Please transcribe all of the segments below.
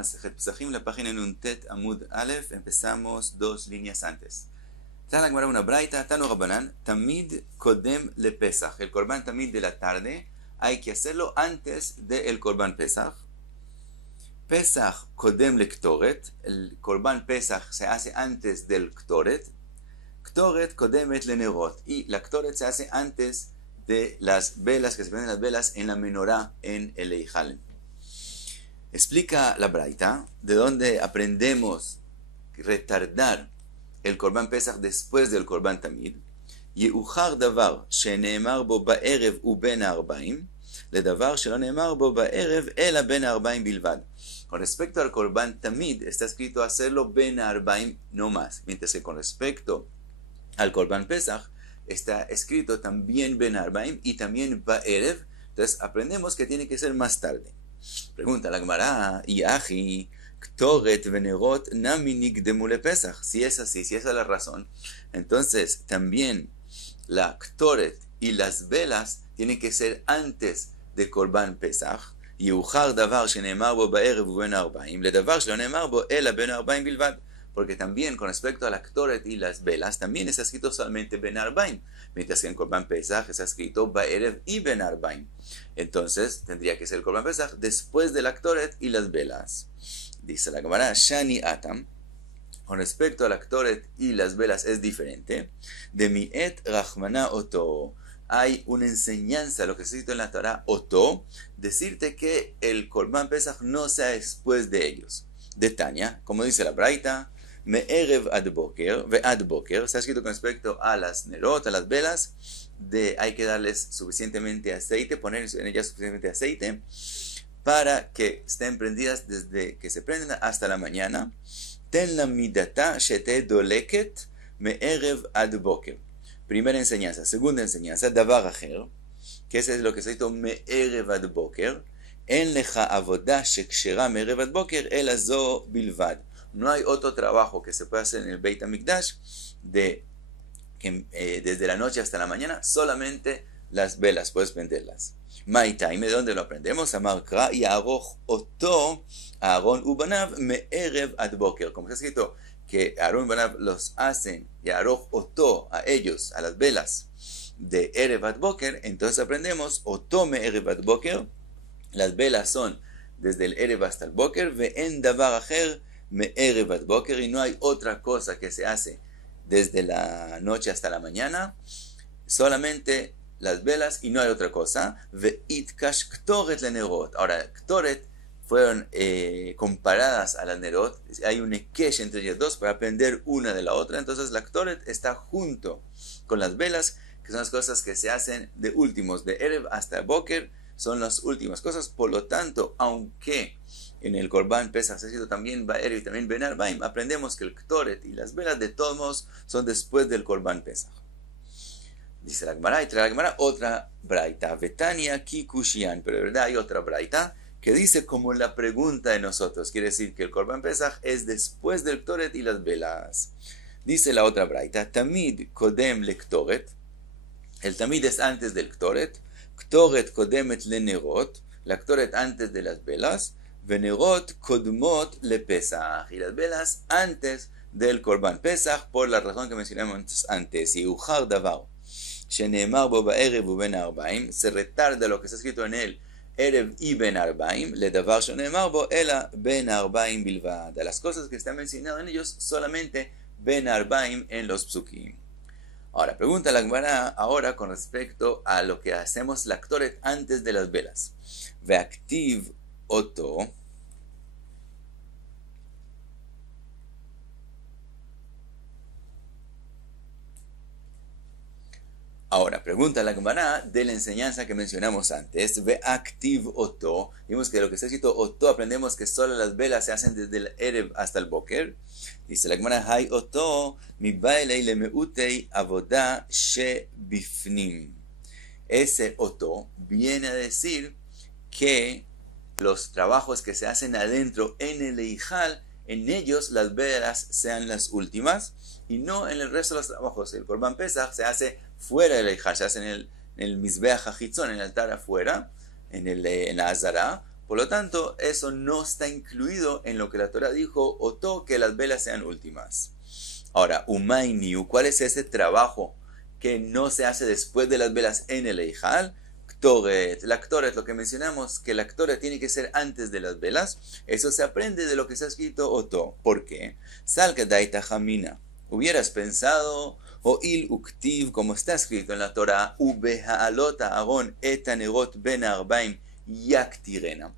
Masejet Pesachim, la página Nuntet Amud Aleph, empezamos 2 líneas antes. Está la Gemara una braita, Tanu Rabbanan, Tamid Kodem le Pesach. El Korban Tamid de la tarde hay que hacerlo antes del Korban Pesach. Pesach Kodem le Ktoret. El Korban Pesach se hace antes del Ktoret. Ktoret Kodemet le Nerot. Y la Ktoret se hace antes de las velas, que se prenden las velas en la menorá en el Eijal. Explica la braita de donde aprendemos retardar el Korban Pesach después del Korban Tamid. Yeuchar davar sheneemar bo ba'erev u ben ha'arbaim ledavar shelo neemar bo ba'erev ela ben ha'arbaim bilvad. Con respecto al Korban Tamid está escrito hacerlo ben ha'arbaim no más, mientras que con respecto al Korban Pesach está escrito también ben ha'arbaim y también ba'erev. Entonces aprendemos que tiene que ser más tarde. Pregunta la Gemara, Yahi, Ktoret venerot nami nigdemu le Pesach. Si es así, si esa es la razón, entonces también la Ktoret y las velas tienen que ser antes de Korban Pesach. Yuchar davar sheneemar bo ba'erev u ben ha'arbaim ledavar shelo neemar bo ela ben ha'arbaim bilvad. Porque también con respecto a la Ktoret y las velas, también está escrito solamente ben ha'arbaim, mientras que en Korban Pesach está escrito ba'erev y ben ha'arbaim. Entonces tendría que ser el Korban Pesach después de la Ktoret y las velas. Dice la Gemara, Shani Atam, con respecto a la Ktoret y las velas es diferente. De mi et Rachmana Oto, hay una enseñanza, lo que se cita en la Torah, Oto, decirte que el Korban Pesach no sea después de ellos. De Tania, como dice la Braita, Me'erev ad boker, ve'ad boker, está escrito con respecto a las nerot, a las velas, hay que darles suficientemente aceite, poner en ellas suficientemente aceite, para que estén prendidas desde que se prenden hasta la mañana. Ten la midata shete doleket me'erev ad boker. Primera enseñanza. Segunda enseñanza, davar acher, que ese es lo que se dice me'erev ad boker. En lecha avodah shekshera me'erev ad boker el azo bilvad. No hay otro trabajo que se pueda hacer en el Beit HaMikdash desde la noche hasta la mañana, solamente las velas, puedes prenderlas. Maitaime, ¿de dónde lo aprendemos? Amar Kra Ya'aroch Oto Aaron Ubanav Me'erev ad Boker. Como está escrito que Aaron y Ubanav los hacen, Ya'aroch Oto, a ellos, a las velas, de Erev ad Boker, entonces aprendemos Oto Me'erev ad Boker. Las velas son desde el Erev hasta el Boker, Ve'en Davar Acher Me'erev ad Boker, y no hay otra cosa que se hace desde la noche hasta la mañana, solamente las velas y no hay otra cosa. Ve'itkash Ktoret le Nerot. Ahora, Ktoret fueron comparadas a las Nerot, hay un Ekesh entre ellas dos para aprender una de la otra, entonces la Ktoret está junto con las velas, que son las cosas que se hacen de últimos, de Erev hasta Boker, son las últimas cosas. Por lo tanto, aunque en el Korban Pesach se ha sido también Ba'erev y también Ben Ha'arbaim, aprendemos que el Ktoret y las velas de todos modos son después del Korban Pesach. Dice la Gemara, y trae la Gemara otra braita, Betania Kikushian, pero de verdad hay otra braita que dice como la pregunta de nosotros, quiere decir que el Korban Pesach es después del Ktoret y las velas. Dice la otra braita, Tamid Kodem le Ktoret, el Tamid es antes del Ktoret, Ktoret Kodemet le Nerot, la Ktoret antes de las velas, Venerot Kodmot le Pesach, y las velas antes del Korban Pesach, por la razón que mencionamos antes, Yuchar davar sheneemar bo ba'erev u ben ha'arbaim, se retarda lo que está escrito en él, Erev y ben ha'arbaim, le davar sheneemar bo ela ben ha'arbaim bilvad, a las cosas que están mencionadas en ellos, solamente ben ha'arbaim en los psukim. Ahora, pregunta la Gemara ahora con respecto a lo que hacemos la Ktoret antes de las velas. Ve'aktiv oto. Ahora, pregunta la Gemara de la enseñanza que mencionamos antes. Ve'aktiv oto. Vimos que de lo que está escrito oto aprendemos que solo las velas se hacen desde el Erev hasta el Boker. Dice la Gemara, hay oto mi bailei le meutei avodah she bifnim. Ese oto viene a decir que los trabajos que se hacen adentro en el Eijal, en ellos las velas sean las últimas y no en el resto de los trabajos. El Korban Pesach se hace fuera del Eijal, se hace en el Mizbeach HaChitzon, en el altar afuera, en la Azara, Por lo tanto, eso no está incluido en lo que la Torah dijo, Otó, que las velas sean últimas. Ahora, Umayniu, ¿cuál es ese trabajo que no se hace después de las velas en el Eijal? Ktoret. La Ktoret, lo que mencionamos, que la Ktoret tiene que ser antes de las velas. Eso se aprende de lo que se ha escrito Otó. ¿Por qué? Salka daita jamina. Hubieras pensado, o il uktiv, como está escrito en la Torah, ubehaalot aaron etanegot ben arbaim yaktirena.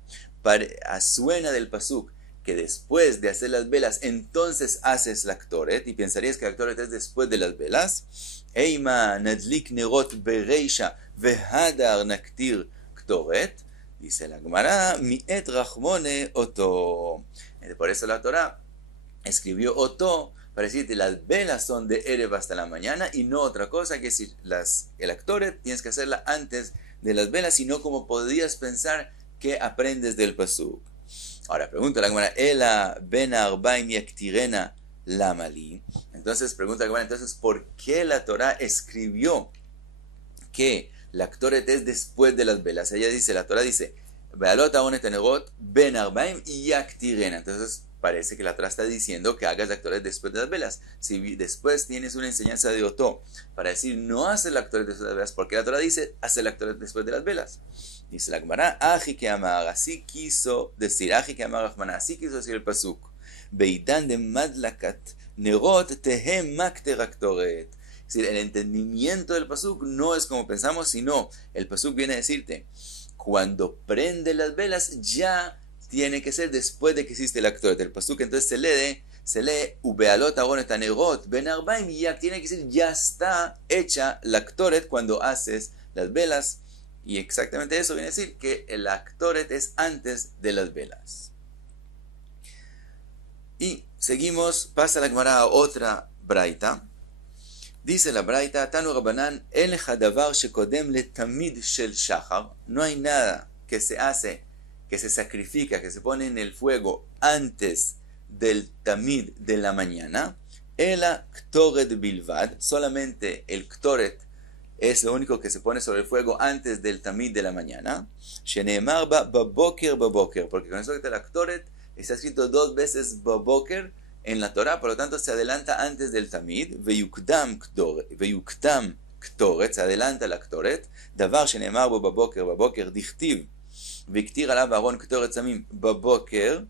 Suena del pasuk que después de hacer las velas, entonces haces la Ktoret, y pensarías que la Ktoret es después de las velas. Eima nadlik nerot bereisha vehadar naktir Ktoret, dice la Gemara, miet rachmone oto. Por eso la Torah escribió oto, para decirte las velas son de Erev hasta la mañana, y no otra cosa, que si el Ktoret tienes que hacerla antes de las velas, sino como podrías pensar que aprendes del pasuk. Ahora pregunta la Gemara, Ela ben arbaim yaktirena lamali. Entonces pregunta la Gemara, entonces, ¿por qué la Torah escribió que la Ktoret es después de las velas? Ella dice, la Torah dice, Bealot aon etanegot ben arbaim yaktirena. Entonces parece que la Torah está diciendo que hagas la Ktoret después de las velas. Si después tienes una enseñanza de Otó para decir no hacer la Ktoret después de las velas, ¿por qué la Torah dice hacer la Ktoret después de las velas? Dice la Gemara, Aji que amar, así quiso decir, Aji que amar, así quiso decir el pasuk. Beitan de madlakat nerot tehem makter aktoret. Es decir, el entendimiento del pasuk no es como pensamos, sino el pasuk viene a decirte, cuando prende las velas ya tiene que ser después de que hiciste la Ktoret. El pasuk entonces se lee ubealot aron etanegot ben arbaim, y ya tiene que decir ya está hecha la Ktoret cuando haces las velas. Y exactamente eso viene a decir que el Ktoret es antes de las velas. Y seguimos, pasa la Gemara a otra braita. Dice la braita, Tanu Rabanan, el hadavar shekodem le tamid shel shachar. No hay nada que se hace, que se sacrifica, que se pone en el fuego antes del tamid de la mañana. Ela ktoret bilvad, solamente el ktoret es lo único que se pone sobre el fuego antes del tamid de la mañana. Sheneemar ba baboker baboker, porque con eso que la Ktoret está escrito 2 veces baboker en la Torah, por lo tanto se adelanta antes del tamid. Veyukdam ktoret, se adelanta la Ktoret. Davar sheneemar bo baboker baboker dichtiv, viktir alav aron ktoret samim baboker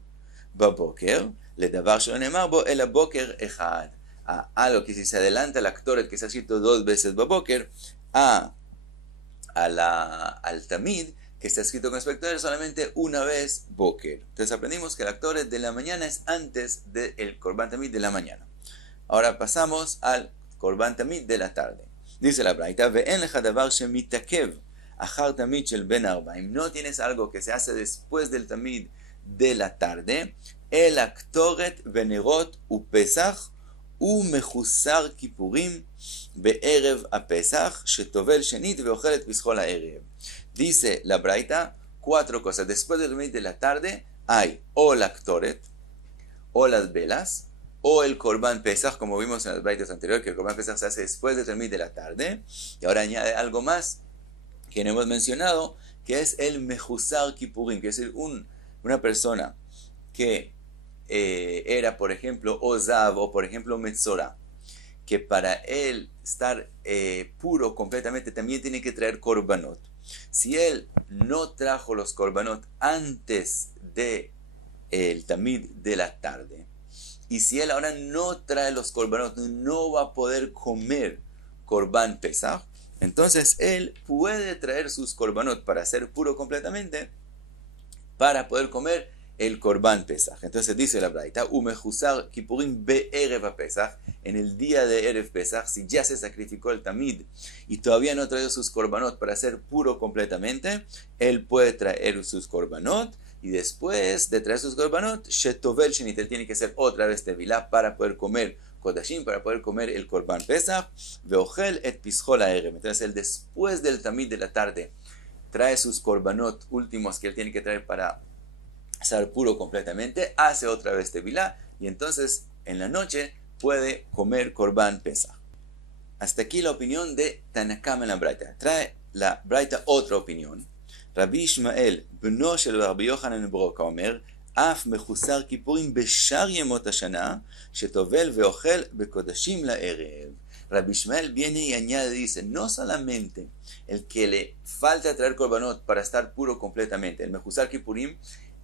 baboker, ledavar shelo neemar bo el aboker echad. Algo que si se adelanta la Ktoret, que se ha escrito 2 veces baboker, al tamid, que está escrito con respecto a él solamente una vez boker. Entonces aprendimos que la Ktoret de la mañana es antes del korban tamid de la mañana. Ahora pasamos al korban tamid de la tarde. Dice la braita, ve'en lecha davar shemitakev achar tamid shel ben arbaim. No tienes algo que se hace después del tamid de la tarde. El Ktoret venerot upesach ומחוסר כיפורים בערב הפסח שטובל שנית ואוכל את פסחו לערב. Dice la braita 4 cosas. Después del tamid de la tarde hay o la Ktoret, o las velas, o el korban pesach, como vimos en las braitas anteriores, que el korban pesach se hace después del tamid de la tarde. Y ahora añade algo más que no hemos mencionado, que es el mejusar kipurim, que es decir, una persona que era, por ejemplo, Ozav o, por ejemplo, Metzora, que para él estar puro completamente también tiene que traer korbanot. Si él no trajo los korbanot antes del tamid de la tarde, y si él ahora no trae los korbanot, no va a poder comer korban pesach, entonces él puede traer sus korbanot para ser puro completamente, para poder comer el korban pesach. Entonces dice la braita, umejusar kipurim be'erev pesach, en el día de erev pesach, si ya se sacrificó el tamid y todavía no ha traído sus korbanot para ser puro completamente, él puede traer sus korbanot, y después de traer sus korbanot, shetovel shenit, él tiene que hacer otra vez tevilá para poder comer kodashim, para poder comer el korban pesach, veochel et pischo la'erev. Entonces él después del tamid de la tarde trae sus korbanot últimos que él tiene que traer para estar puro completamente, hace otra vez tevilá, y entonces en la noche puede comer korban pesach. Hasta aquí la opinión de Tanakam en la braita. Trae la braita otra opinión. רבי ישמעאל, בנו של רבי יוחנן בן ברוקה, אומר, אף מחוסר כיפורים בשאר ימות השנה, שטובל ואוכל בקודשים לערב. Rabbi Ishmael viene y añade, dice, no solamente el que le falta traer korbanot para estar puro completamente, el Mejusar Kippurim,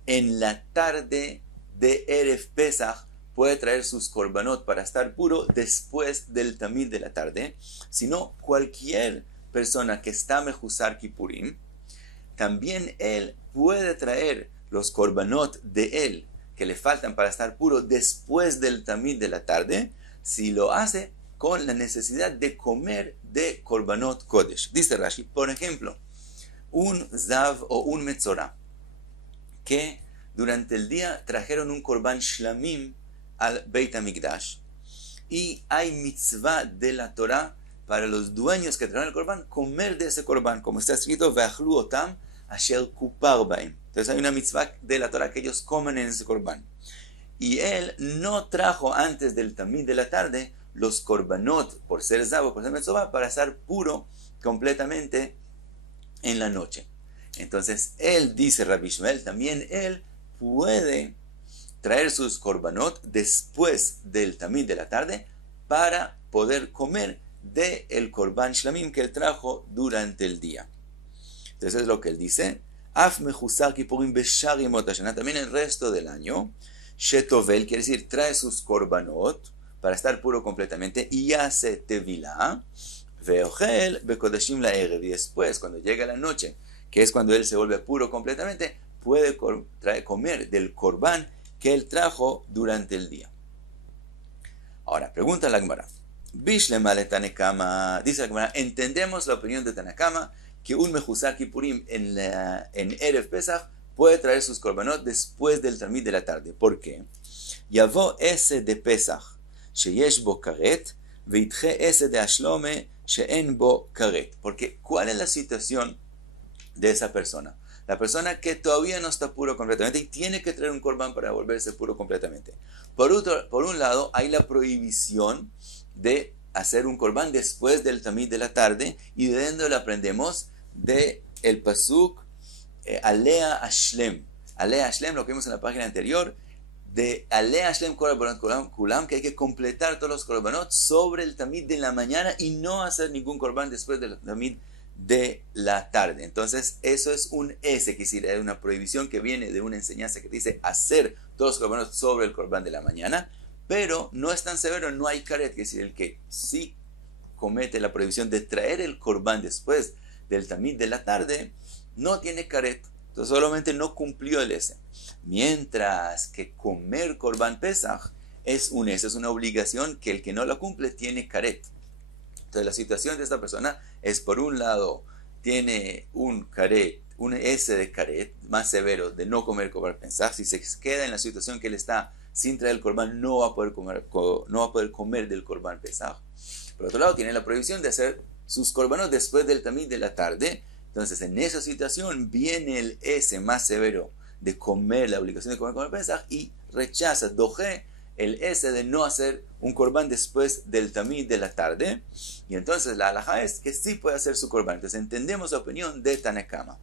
en la tarde de Erev Pesach puede traer sus korbanot para estar puro después del tamid de la tarde, sino cualquier persona que está Mejusar Kippurim, también él puede traer los korbanot de él que le faltan para estar puro después del tamid de la tarde, si lo hace con la necesidad de comer de korbanot kodesh. Dice Rashi, por ejemplo, un zav o un metzorah que durante el día trajeron un korban shlamim al Beit HaMikdash y hay mitzvah de la Torah para los dueños que trajeron el korban comer de ese korban, como está escrito, ve'achlu otam asher kupar baim. Entonces hay una mitzvah de la Torah que ellos comen en ese korban. Y él no trajo antes del tamid de la tarde los korbanot, por ser zav, por ser metzorah, para estar puro completamente en la noche. Entonces él, dice Rabbi Ishmael, también él puede traer sus korbanot después del tamid de la tarde para poder comer del korban shlamim que él trajo durante el día. Entonces es lo que él dice. Af mechusar kippurim beshar yemot hashana, también el resto del año. Shetovel quiere decir trae sus korbanot para estar puro completamente y hace tevilá. Veochel bekodashim la'erev, y después cuando llega la noche, que es cuando él se vuelve puro completamente, puede comer del korban que él trajo durante el día. Ahora, pregunta la Gemara. Bishlema le Tanekama, dice la Gemara, entendemos la opinión de Tanakama que un Mejusar Kippurim en Erev Pesach puede traer sus korbanot después del tamid de la tarde. ¿Por qué? Yavo ese de Pesach sheyesh bo karet veitche ese de Ashlome she'en bo karet. Porque ¿cuál es la situación de esa persona? La persona que todavía no está puro completamente y tiene que traer un korban para volverse puro completamente. Por un lado, hay la prohibición de hacer un korban después del tamid de la tarde, y de donde lo aprendemos de el pasuk Alea Ashlem. Alea Ashlem, lo que vimos en la página anterior, de Alea Ashlem korbanot kulam, que hay que completar todos los korbanot sobre el tamid de la mañana y no hacer ningún korban después del tamid de la tarde. Entonces eso es un S, que es decir, es una prohibición que viene de una enseñanza que dice hacer todos los korbanot sobre el korban de la mañana, pero no es tan severo, no hay karet, que es decir, el que sí comete la prohibición de traer el korban después del tamid de la tarde no tiene karet, entonces solamente no cumplió el S. Mientras que comer korban pesach es un S, es una obligación que el que no la cumple tiene karet. Entonces la situación de esta persona es, por un lado, tiene un karet, un S de karet más severo de no comer korban pesach. Si se queda en la situación que él está sin traer el korban, no va a poder comer del korban pesach. Por otro lado, tiene la prohibición de hacer sus korbanot después del tamid de la tarde. Entonces, en esa situación viene el S más severo de comer, la obligación de comer korban pesach, y rechaza, doje, el S de no hacer un korban después del tamid de la tarde. Y entonces la halajá es que sí puede hacer su korban. Entonces entendemos la opinión de Tanakama.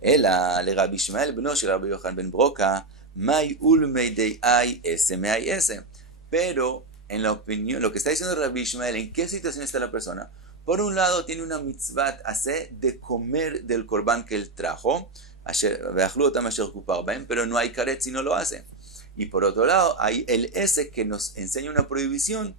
Ela le Rabbi Ishmael beno shel Rabbi Yochanan ben Broka mai ulmei dei ai ese me ai ese. Pero en la opinión, lo que está diciendo Rabbi Ishmael, ¿en qué situación está la persona? Por un lado tiene una mitzvah hace de comer del korban que él trajo, pero no hay karet si no lo hace. Y por otro lado hay el S que nos enseña una prohibición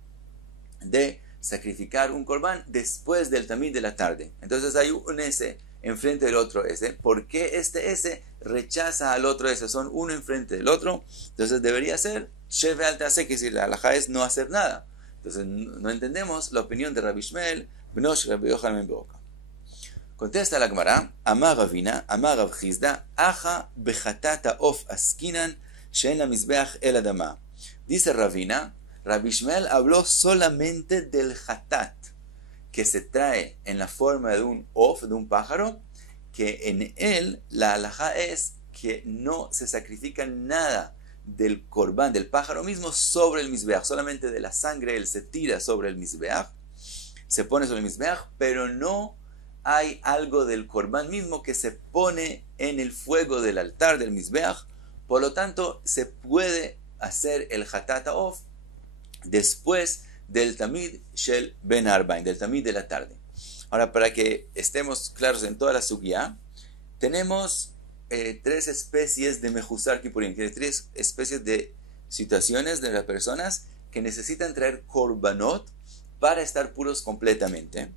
de sacrificar un korban después del tamid de la tarde. Entonces hay un S enfrente del otro S. ¿Por qué este S rechaza al otro S? Son uno enfrente del otro. Entonces debería ser Sheve al Tase, que si la halajá es no hacer nada. Entonces no entendemos la opinión de Rabbi Ishmael beno shel Rabbi Yochanan ben Broka. Contesta la Gemara, Amar Ravina, Amar Rav Chizda, Aja bechatat ha'of askinan she'en la mizbeach el adama. Dice Ravina, Rabbi Ishmael habló solamente del hatat, que se trae en la forma de un of, de un pájaro, que en él la halajá es que no se sacrifica nada del korban, del pájaro mismo, sobre el mizbeach, solamente de la sangre él se tira sobre el mizbeach, se pone sobre el mizbeach, pero no hay algo del corbán mismo que se pone en el fuego del altar del Mizbeach. Por lo tanto, se puede hacer el Hatat Ha'of después del Tamid Shel Ben Arbain, del Tamid de la tarde. Ahora, para que estemos claros en toda la sugya, tenemos tres especies de Mejusar Kippurim, tres especies de situaciones de las personas que necesitan traer korbanot para estar puros completamente.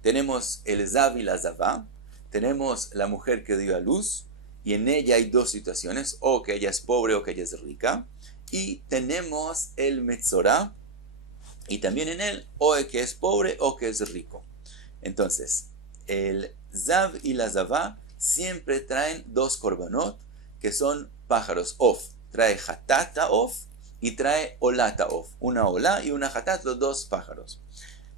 Tenemos el Zav y la Zavá, tenemos la mujer que dio a luz, y en ella hay dos situaciones, o que ella es pobre o que ella es rica, y tenemos el Metzorá, y también en él, o que es pobre o que es rico. Entonces, el Zav y la Zavá siempre traen dos korbanot, que son pájaros of. Trae Hatat Ha'of y trae Olat Ha'of. Una Olá y una Hatat, los dos pájaros.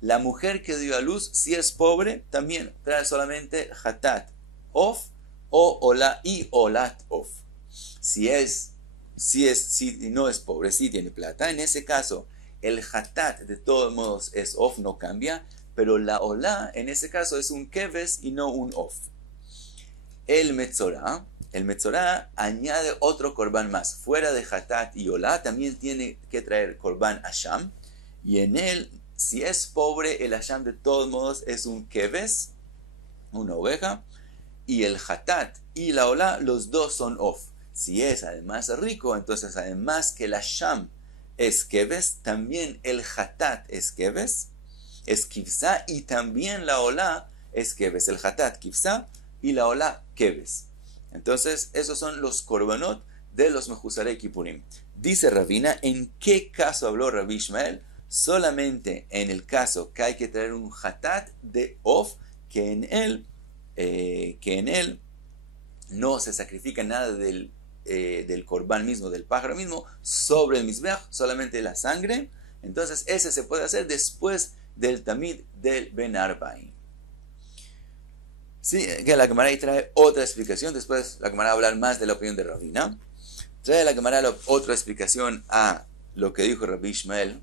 La mujer que dio a luz, si es pobre, también trae solamente Hatat Of o Olá y Olat Of. Si no es pobre, si tiene plata, en ese caso, el Hatat de todos modos es Of, no cambia, pero la Olá en ese caso es un Keves y no un Of. El Metzorá añade otro korban más. Fuera de Hatat y Olá, también tiene que traer korban Asham. Y en él, si es pobre, el Asham de todos modos es un Keves, una oveja. Y el Hatat y la Olá, los dos son Of. Si es además rico, entonces además que el Asham es Keves, también el Hatat es Keves, es Kivsa, y también la Olá es Keves. El Hatat Kivsa y la Olá Keves. Entonces, esos son los korbanot de los Mejusarei Kippurim. Dice Ravina, ¿en qué caso habló Rabbi Ishmael? Solamente en el caso que hay que traer un Hatat de Of, que en él no se sacrifica nada del corbán mismo, del pájaro mismo, sobre el Mizbeach, solamente la sangre. Entonces, ese se puede hacer después del Tamid del Ben Arbain. Sí, que la Gemara trae otra explicación. Después la Gemara va a hablar más de la opinión de Ravina. Trae la Gemara otra explicación a lo que dijo Rabbi Ishmael.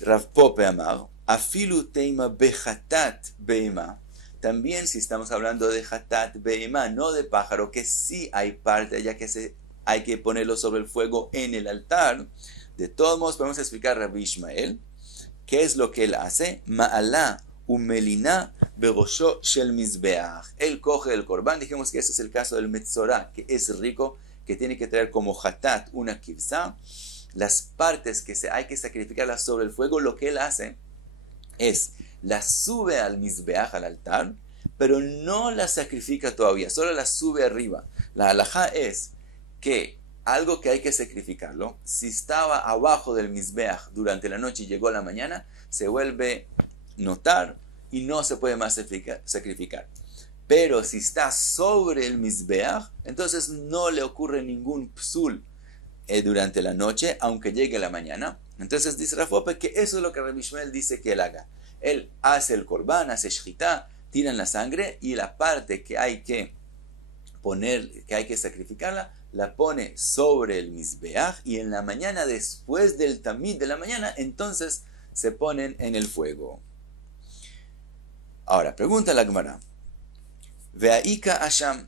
Rav Pope Amar, Afilu teima behatat beima. También si estamos hablando de hatat beima, no de pájaro, que sí hay parte, ya que hay que ponerlo sobre el fuego en el altar. De todos modos podemos explicar a Rabbi Ishmael qué es lo que él hace. Ma'alá umelina begosho shel mizbeach. Él coge el corbán. Dijimos que ese es el caso del Metzorá, que es rico, que tiene que traer como hatat una kivsa. Las partes que hay que sacrificarlas sobre el fuego, lo que él hace es las sube al mizbeach, al altar, pero no las sacrifica todavía, solo las sube arriba. La halajá es que algo que hay que sacrificarlo, si estaba abajo del mizbeach durante la noche y llegó a la mañana, se vuelve notar y no se puede más sacrificar. Pero si está sobre el mizbeach, entonces no le ocurre ningún psul durante la noche, aunque llegue la mañana. Entonces dice Rafope que eso es lo que Rabbi Ishmael dice que él haga. Él hace el corbán, hace shchita, tiran la sangre y la parte que hay que poner, que hay que sacrificarla, la pone sobre el mizbeach, y en la mañana, después del tamid de la mañana, entonces se ponen en el fuego. Ahora, pregunta la Gemara. Ve'aika asham.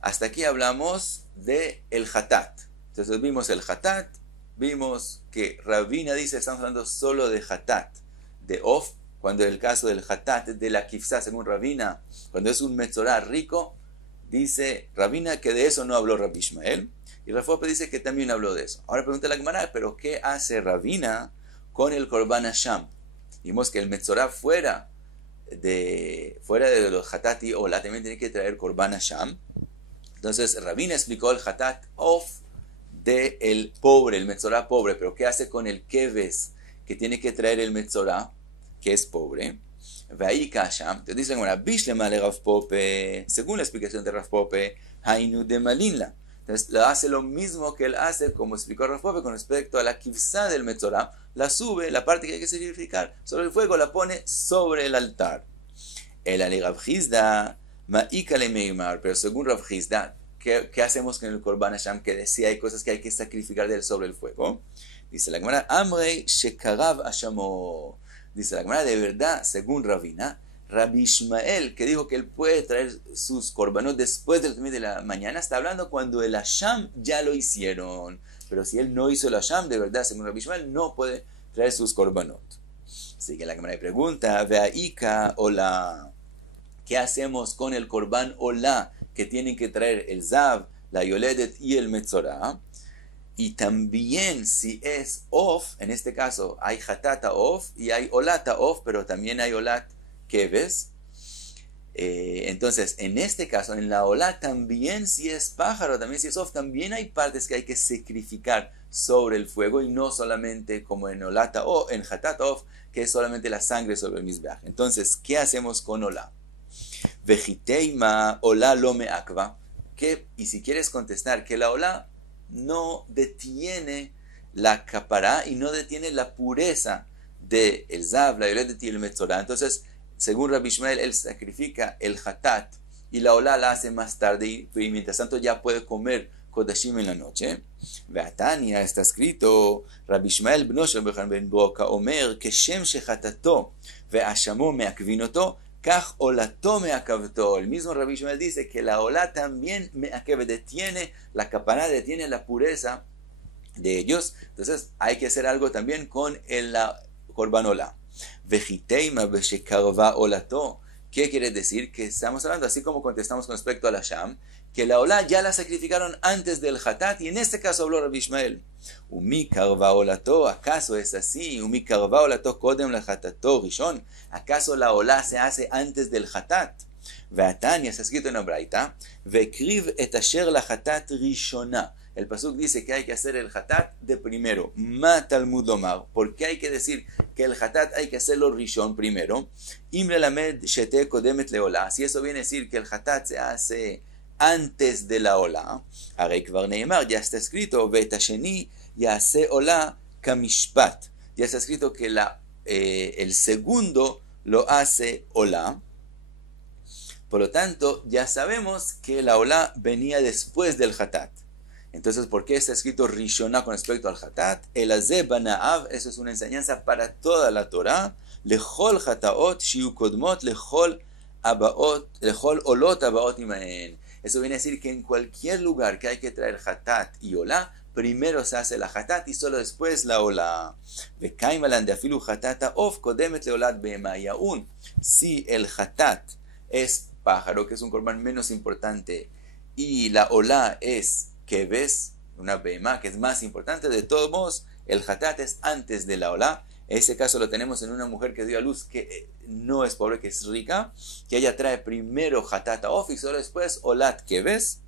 Hasta aquí hablamos de el hatat. Entonces vimos el hatat, vimos que Ravina dice, estamos hablando solo de hatat, de of, cuando en el caso del hatat de la kifsa, según Ravina, cuando es un metzorá rico, dice Ravina que de eso no habló Rabbi Ishmael, y Rafope dice que también habló de eso. Ahora pregunta la Gemara, ¿pero qué hace Ravina con el korban Hasham? Vimos que el metzorá fuera de los hatat y ola también tiene que traer korban Hasham. Entonces Ravina explicó el hatat of de el pobre, el metzorá pobre, pero ¿qué hace con el keves que tiene que traer el metzorá, que es pobre? Te dicen, según la explicación de Rav Pope, hainu de malinla. Entonces hace lo mismo que él hace, como explicó Rav Pope con respecto a la kivsa del metzorá, la sube, la parte que hay que sacrificar sobre el fuego, la pone sobre el altar. El ale Rav Hizda, ma'ika le meimar, pero según Rav Hizda, ¿qué hacemos con el korban Hasham? Que decía hay cosas que hay que sacrificar de él sobre el fuego. Dice la Gemara, Amrei shekarav Hashamo. Dice la Gemara, de verdad, según Ravina, Rabbi Ishmael, que dijo que él puede traer sus korbanot después del tamid de la mañana, está hablando cuando el Hasham ya lo hicieron. Pero si él no hizo el Hasham, de verdad, según Rabbi Ishmael, no puede traer sus korbanot. Así que la cámara pregunta, Veaika Ola, ¿qué hacemos con el korban Ola que tienen que traer el Zav, la Yoledet y el Metzorah? Y también si es Of, en este caso hay Hatata Of y hay Olata Of, pero también hay Olat Keves. Entonces, en este caso, en la Olá también si es pájaro, también si es Of, también hay partes que hay que sacrificar sobre el fuego y no solamente como en Olata o en Hatata Of, que es solamente la sangre sobre el Mizbeach. Entonces, ¿qué hacemos con Olá? Vejiteima Olá lo me akva. Y si quieres contestar que la Olá no detiene la capará y no detiene la pureza de el Zav, la Yoledet y el Metzorah. Entonces, según Rabbi Ishmael, él sacrifica el hatat y la olá la hace más tarde y mientras tanto ya puede comer kodashim en la noche. Ve'atania está escrito, Rabbi Ishmael bno shel Yochanan ben Broka omer keshem shechatato ve'ashamo me'akvinoto kach olato me'akavto. El mismo Rabbi Ishmael dice que la olá también detiene la capará, detiene la pureza de ellos. Entonces hay que hacer algo también con el korban olá. Vejiteima beshekarva olato. ¿Qué quiere decir? Que estamos hablando, así como contestamos con respecto a la Sham, que la olá ya la sacrificaron antes del hatat, y en este caso habló Rabbi Ishmael. Umi karva olato, ¿acaso es así? Umi karva olato kodem la hatato rishon. ¿Acaso la olá se hace antes del hatat? Ve'atania, está escrito en la Braita, ve'kriv et asher la hatat rishona. El pasuk dice que hay que hacer el hatat de primero. Ma Talmud Omar. ¿Por qué hay que decir que el hatat hay que hacerlo rishon primero? Imre lamed shete kodemet leola. Si eso viene a decir que el hatat se hace antes de la ola. Arei kvar neimar, ya está escrito, vetasheni yase ola kamishpat. Ya está escrito que el segundo lo hace ola. Por lo tanto, ya sabemos que la ola venía después del hatat. Entonces, ¿por qué está escrito Rishona con respecto al Hatat? El Azeh Banaav, eso es una enseñanza para toda la Torah. Lechol Hataot, Shiu Kodmot, Lechol Abaot, Lechol Olot Abaot Imaen. Eso viene a decir que en cualquier lugar que hay que traer Hatat y Olá, primero se hace la Hatat y solo después la Olá. Vekaimalan de Afilu Hatata of Kodemet Leolat Bemayaun. Si el Hatat es pájaro, que es un korban menos importante, y la Olá es que ves una beima que es más importante, de todos modos el hatat es antes de la olá. Ese caso lo tenemos en una mujer que dio a luz que no es pobre, que es rica, que ella trae primero hatat of y solo después olat que ves.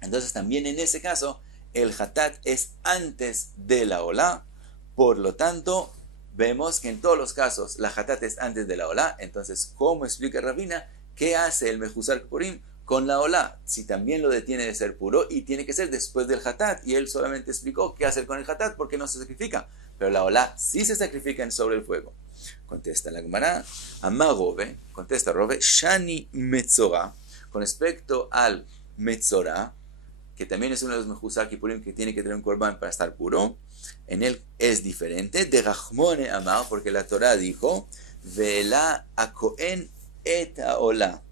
Entonces también en ese caso el hatat es antes de la olá. Por lo tanto vemos que en todos los casos la hatat es antes de la olá. Entonces, ¿cómo explica Rabina? ¿Qué hace el mejuzar Purim con la olá? Si también lo detiene de ser puro y tiene que ser después del hatat, y él solamente explicó qué hacer con el hatat porque no se sacrifica, pero la olá sí se sacrifica sobre el fuego. Contesta la Gemara, Amar Rove, contesta Rove, Shani Metzorah, con respecto al Metzorah, que también es uno de los mejuzar Kippurim que tiene que tener un korban para estar puro, en él es diferente, de Rachmone Amar, porque la Torah dijo, Ve'ela a Kohen et haolá.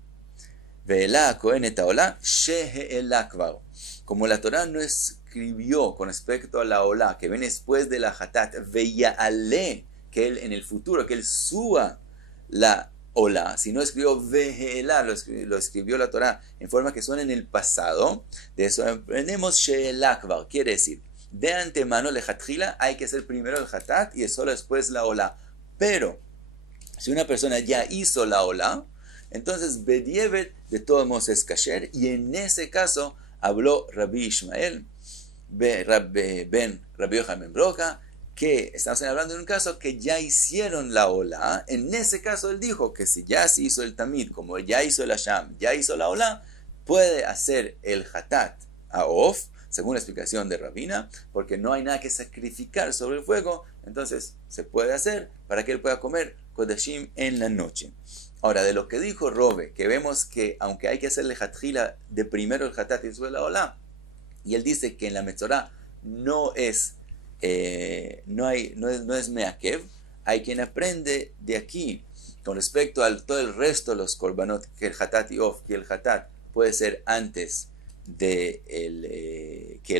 Ve'ela Kohen et haolá, shehe'ela kvar. Como la Torah no escribió con respecto a la olá, que viene después de la hatat, ve'ya'ale, que él en el futuro, que él suba la olá, si no escribió ve'ela, lo escribió la Torah en forma que suena en el pasado, de eso aprendemos shehe'ela kvar, quiere decir, de antemano lejatjila hay que hacer primero el hatat y solo después la olá. Pero si una persona ya hizo la olá, entonces bedievet de todos modos es kasher, y en ese caso habló Rabbi Ishmael ben Rabbi Yochanan ben Broka, que estamos hablando de un caso que ya hicieron la olá. En ese caso él dijo que si ya se hizo el tamid, como ya hizo el hasham, ya hizo la olá, puede hacer el hatat a of, según la explicación de Rabina, porque no hay nada que sacrificar sobre el fuego, entonces se puede hacer para que él pueda comer kodashim en la noche. Ahora, de lo que dijo Rove, que vemos que aunque hay que hacerle hatjila de primero el hatat y después la olá, y él dice que en la Metzorah no es meakev, hay quien aprende de aquí Con respecto a todo el resto de los korbanot, que el hatat y of, que el hatat puede ser antes de que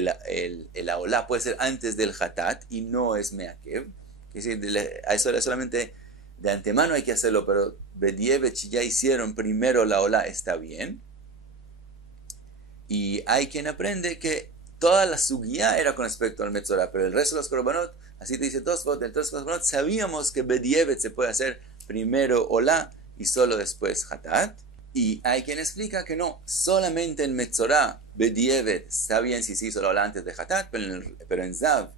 el aolá puede ser antes del hatat y no es meakev. Es decir, eso solamente de antemano hay que hacerlo, pero bedievet, si ya hicieron primero la aolá, está bien. Y hay quien aprende que toda la sugía era con respecto al metzorah, pero el resto de los korbanot, así te dice Tosfot, del resto de los korbanot, sabíamos que bedievet se puede hacer primero olá y solo después hatat. Y hay quien explica que no, solamente en metzorah, bedievet, está bien si se hizo la olá antes de hatat, pero en zav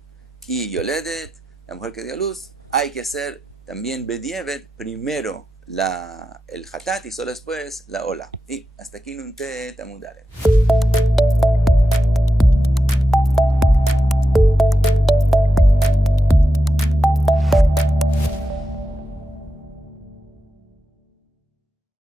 y yoledet, la mujer que dio a luz, hay que hacer también bedievet primero el hatat y solo después la olá. Y hasta aquí Nuntet Amud Aleph.